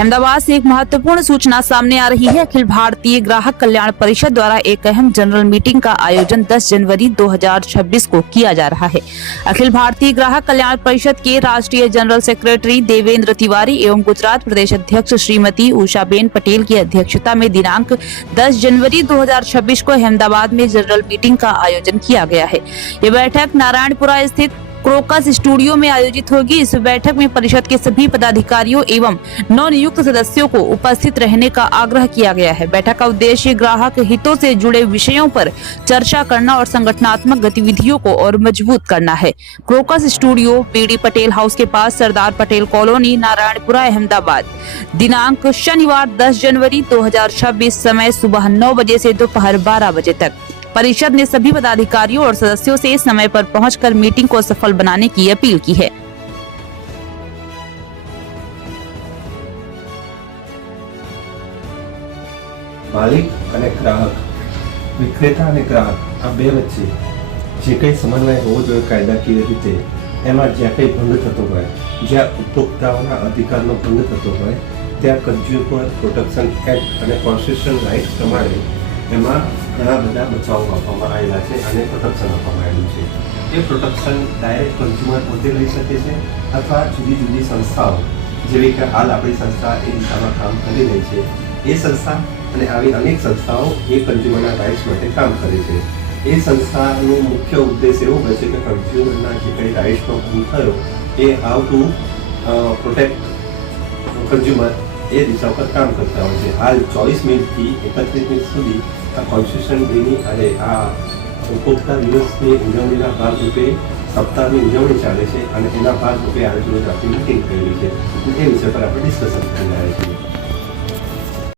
अहमदाबाद से एक महत्वपूर्ण सूचना सामने आ रही है। अखिल भारतीय ग्राहक कल्याण परिषद द्वारा एक अहम जनरल मीटिंग का आयोजन 10 जनवरी 2026 को किया जा रहा है। अखिल भारतीय ग्राहक कल्याण परिषद के राष्ट्रीय जनरल सेक्रेटरी देवेंद्र तिवारी एवं गुजरात प्रदेश अध्यक्ष श्रीमती उषाबेन पटेल की अध्यक्षता में दिनांक 10 जनवरी 2026 को अहमदाबाद में जनरल मीटिंग का आयोजन किया गया है। ये बैठक नारायणपुरा स्थित क्रोकस स्टूडियो में आयोजित होगी। इस बैठक में परिषद के सभी पदाधिकारियों एवं नवनियुक्त सदस्यों को उपस्थित रहने का आग्रह किया गया है। बैठक का उद्देश्य ग्राहक हितों से जुड़े विषयों पर चर्चा करना और संगठनात्मक गतिविधियों को और मजबूत करना है। Crocus studio BD Patel house के पास सरदार पटेल कॉलोनी नारायणपुरा अहमदाबाद। दिनांक शनिवार 10 जनवरी 2026 समय सुबह 9 बजे से दोपहर 12 बजे तक। परिषद ने सभी पदाधिकारियों और सदस्यों से समय पर पहुंचकर मीटिंग को सफल बनाने की अपील की है। मालिक અને ગ્રાહક, વિક્રેતા અને ગ્રાહક આ બે વચ્ચે જે કંઈ સમન્વય હોવો જોઈએ કાયદાકીય રીતે, એમાં જ્યાં કંઈ ભંગ થતો હોય, જ્યાં ઉપભોક્તાઓના અધિકારનો ભંગ થતો હોય, ત્યાં કન્ઝ્યુમર પ્રોટેક્શન એક્ટ અને કોન્સ્ટિટ્યુશન રાઇટ પ્રમાણે એમાં ઘણા બધા બચાવો આપવામાં આવેલા છે અને પ્રોટેક્શન આપવામાં આવેલું છે। એ પ્રોટેક્શન ડાયરેક્ટ કન્ઝ્યુમર પોતે લઈ શકે છે અથવા જુદી જુદી સંસ્થાઓ જેવી કે હાલ આપણી સંસ્થા એ દિશામાં કામ કરી રહી છે, એ સંસ્થા અને આવી અનેક સંસ્થાઓ એ કન્ઝ્યુમરના રાઇટ્સ માટે કામ કરે છે। એ સંસ્થાનો મુખ્ય ઉદ્દેશ એવો હોય છે કે કન્ઝ્યુમરના જે કંઈ રાઇટ્સનો ભંગ થયો એ હાઉ ટુ પ્રોટેક્ટ કન્ઝ્યુમર એ દિશા પર કામ કરતા હોય છે। હાલ 24 મિનિટથી 31 મિનિટ સુધી આ કોન્સ્ટિટ્યુશન ડેની અને આ ઉપભોક્તા દિવસની ઉજવણીના ભાગરૂપે સપ્તાહની ઉજવણી ચાલે છે અને એના ભાગરૂપે આજે રોજ આપણી મિટિંગ થયેલી છે। એ વિષય પર આપણે ડિસ્કશન કરી રહ્યા છીએ।